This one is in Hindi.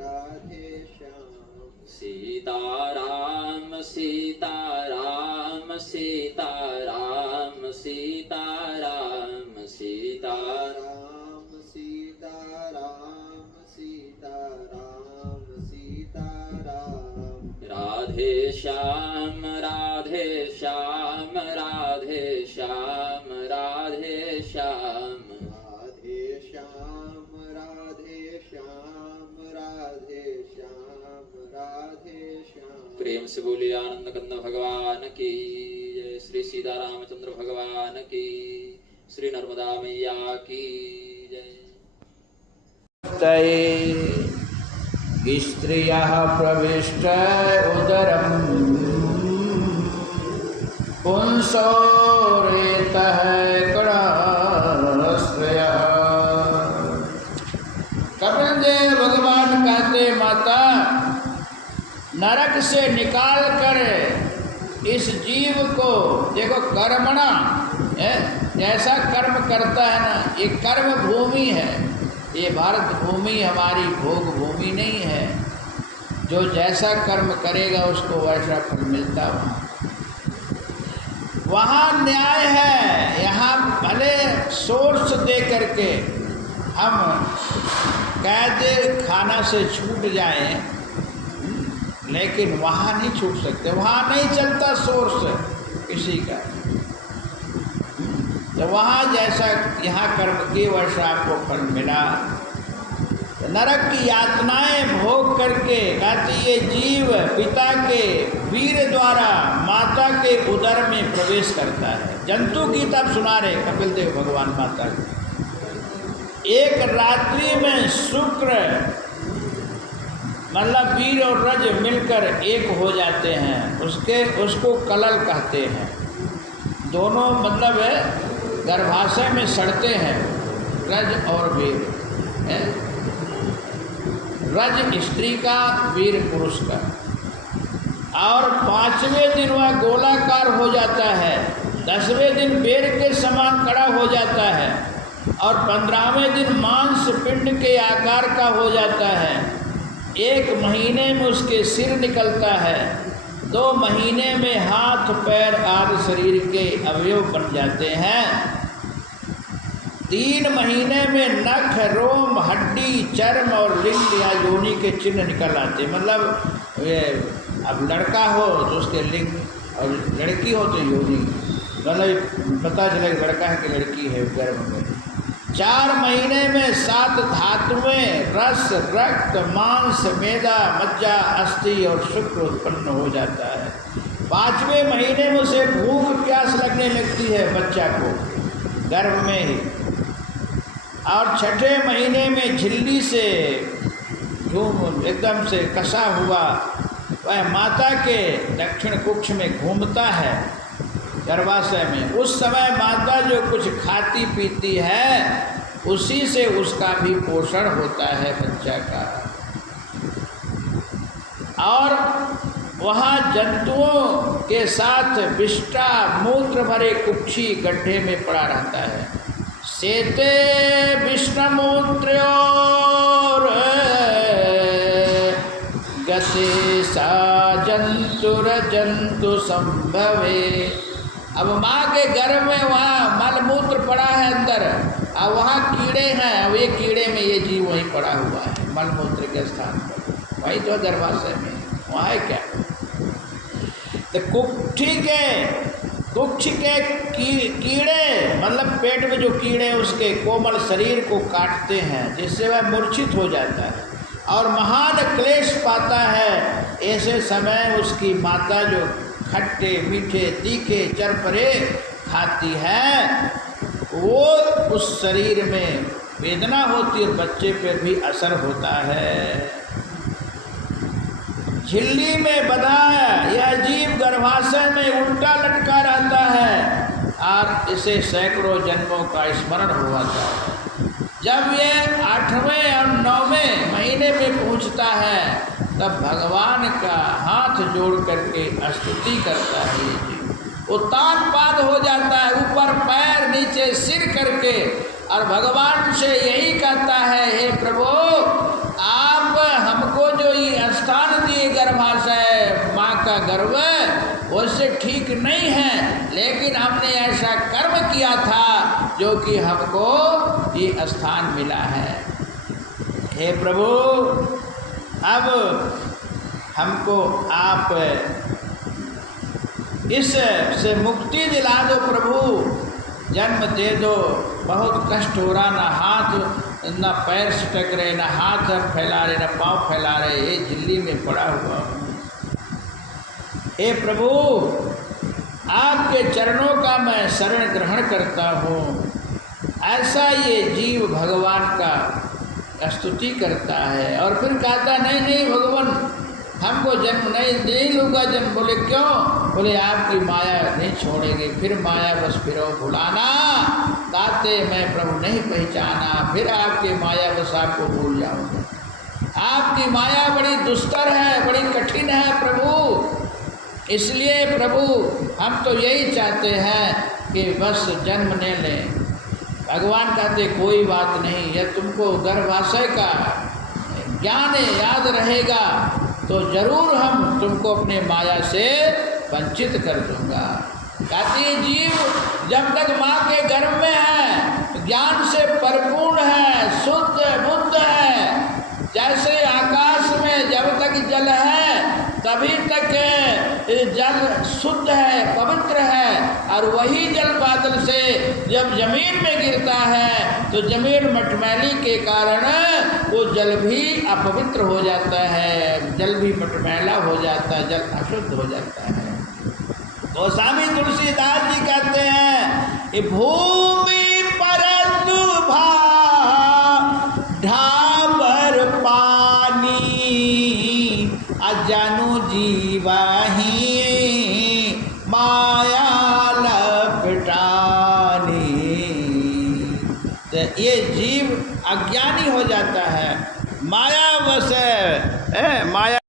राधे श्याम। सीताराम सीताराम सीताराम सीताराम सीताराम सीताराम सीताराम सीताराम। राधे श्याम राधे श्याम राधे श्याम राधे श्याम राधे श्याम राधे श्याम राधे श्याम राधे श्याम। प्रेम से बोलिए आनंद कंद भगवान की जय। श्री सीतारामचंद्र भगवान की, श्री नर्मदा मैया की जय। स्त्रियः प्रविष्ट उदरम पुंसोरेतः कणाश्रयः। कपिल देव भगवान कहते माता, नरक से निकाल कर इस जीव को देखो, कर्मणा जैसा कर्म करता है ना, ये कर्म भूमि है। ये भारत भूमि हमारी भोग भूमि नहीं है। जो जैसा कर्म करेगा उसको वैसा फल मिलता वहाँ न्याय है। यहाँ भले सोर्स दे करके हम कैदे खाना से छूट जाएं, लेकिन वहाँ नहीं छूट सकते। वहाँ नहीं चलता सोर्स किसी का। तो वहाँ जैसा यहाँ कर्म की वैसा आपको फल मिला। तो नरक की यातनाएं भोग करके कहती ये जीव पिता के वीर द्वारा माता के उदर में प्रवेश करता है। जंतु की तब सुना रहे कपिल देव भगवान माता को। एक रात्रि में शुक्र मतलब वीर और रज मिलकर एक हो जाते हैं। उसको कलल कहते हैं। दोनों मतलब गर्भाशय में सड़ते हैं, रज और वीर। रज स्त्री का, वीर पुरुष का। और 5वें दिन वह गोलाकार हो जाता है, 10वें दिन बेर के समान खड़ा हो जाता है और 15वें दिन मांस पिंड के आकार का हो जाता है। 1 महीने में उसके सिर निकलता है। 2 महीने में हाथ पैर आदि शरीर के अवयव बन जाते हैं। 3 महीने में नख रोम हड्डी चर्म और लिंग या योनि के चिन्ह निकल आते। मतलब अब लड़का हो तो उसके लिंग और लड़की हो तो योनि, मतलब पता चलेगा लड़का है कि लड़की है गर्भ में। 4 महीने में 7 धातुएं रस रक्त मांस मेदा मज्जा अस्थि और शुक्र उत्पन्न हो जाता है। 5वें महीने में उसे भूख प्यास लगने लगती है बच्चा को गर्भ में ही। और 6ठे महीने में झिल्ली से एकदम से कसा हुआ वह माता के दक्षिण कुक्ष में घूमता है गर्भाशय में। उस समय माता जो कुछ खाती पीती है उसी से उसका भी पोषण होता है बच्चा का। और वहाँ जंतुओं के साथ विष्टा मूत्र भरे कुक्षी गड्ढे में पड़ा रहता है। सेते विष्णुमूत्र्योर गते सा जंतुर जंतु संभवे। अब माँ के गर्भ में वहाँ मलमूत्र पड़ा है अंदर, अब वहाँ कीड़े हैं। अब ये कीड़े में ये जीव वहीं पड़ा हुआ है मलमूत्र के स्थान पर, वहीं तो गर्भाशय में। वहाँ है क्या? तो कुक्ष के कीड़े मतलब पेट में जो कीड़े उसके कोमल शरीर को काटते हैं, जिससे वह मूर्छित हो जाता है और महान क्लेश पाता है। ऐसे समय उसकी माता जो खट्टे मीठे तीखे चरपरे खाती है, वो उस शरीर में वेदना होती है और बच्चे पर भी असर होता है। झिल्ली में बंधा यह जीव गर्भाशय में उल्टा लटका रहता है और इसे सैकड़ों जन्मों का स्मरण हुआ था। जब ये 8वें और 9वें महीने में पहुंचता है तब भगवान का हाथ जोड़ करके स्तुति करता है। ये जीव उत्तान पाद हो जाता है, ऊपर पैर नीचे सिर करके, और भगवान से यही कहता है, हे प्रभु आप हमको जो ये स्थान दिए गर्भाशय माँ का गर्भ, उससे ठीक नहीं है, लेकिन हमने ऐसा कर्म किया था जो कि हमको ये स्थान मिला है। हे प्रभु, अब हमको आप इस से मुक्ति दिला दो प्रभु, जन्म दे दो। बहुत कष्ट हो रहा, ना हाथ ना पैर सटक रहे, ना हाथ फैला रहे, ना पाँव फैला रहे, ये झिल्ली में पड़ा हुआ हूँ। हे प्रभु, आपके चरणों का मैं शरण ग्रहण करता हूँ। ऐसा ये जीव भगवान का स्तुति करता है और फिर कहता नहीं नहीं भगवान, हमको जन्म नहीं लूँगा जन्म। बोले क्यों? बोले आपकी माया नहीं छोड़ेंगे। फिर माया बस फिरो भुलाना, कहते मैं प्रभु नहीं पहचाना, फिर आपके माया बस आपको भूल जाऊँगा। आपकी माया बड़ी दुस्तर है, बड़ी कठिन है प्रभु। इसलिए प्रभु हम तो यही चाहते हैं कि बस जन्म ले लें। भगवान कहते कोई बात नहीं, यह तुमको गर्भाशय का ज्ञान याद रहेगा तो जरूर हम तुमको अपने माया से वंचित कर दूंगा। कहती है जीव जब तक माँ के गर्भ में है, ज्ञान से परिपूर्ण है, शुद्ध बुद्ध है। जैसे आकाश में जब तक जल है तभी तक जल शुद्ध है, पवित्र है, और वही जल बादल से जब जमीन में गिरता है तो जमीन मटमैली के कारण वो जल भी अपवित्र हो जाता है, जल भी मटमैला हो जाता है, जल अशुद्ध हो जाता है। गोस्वामी तुलसीदास जी कहते हैं कि भूमि पर दुभा ढाबर पानी अजानु जीवाही माया लपटानी। तो ये जीव अज्ञानी हो जाता है, माया वश है, माया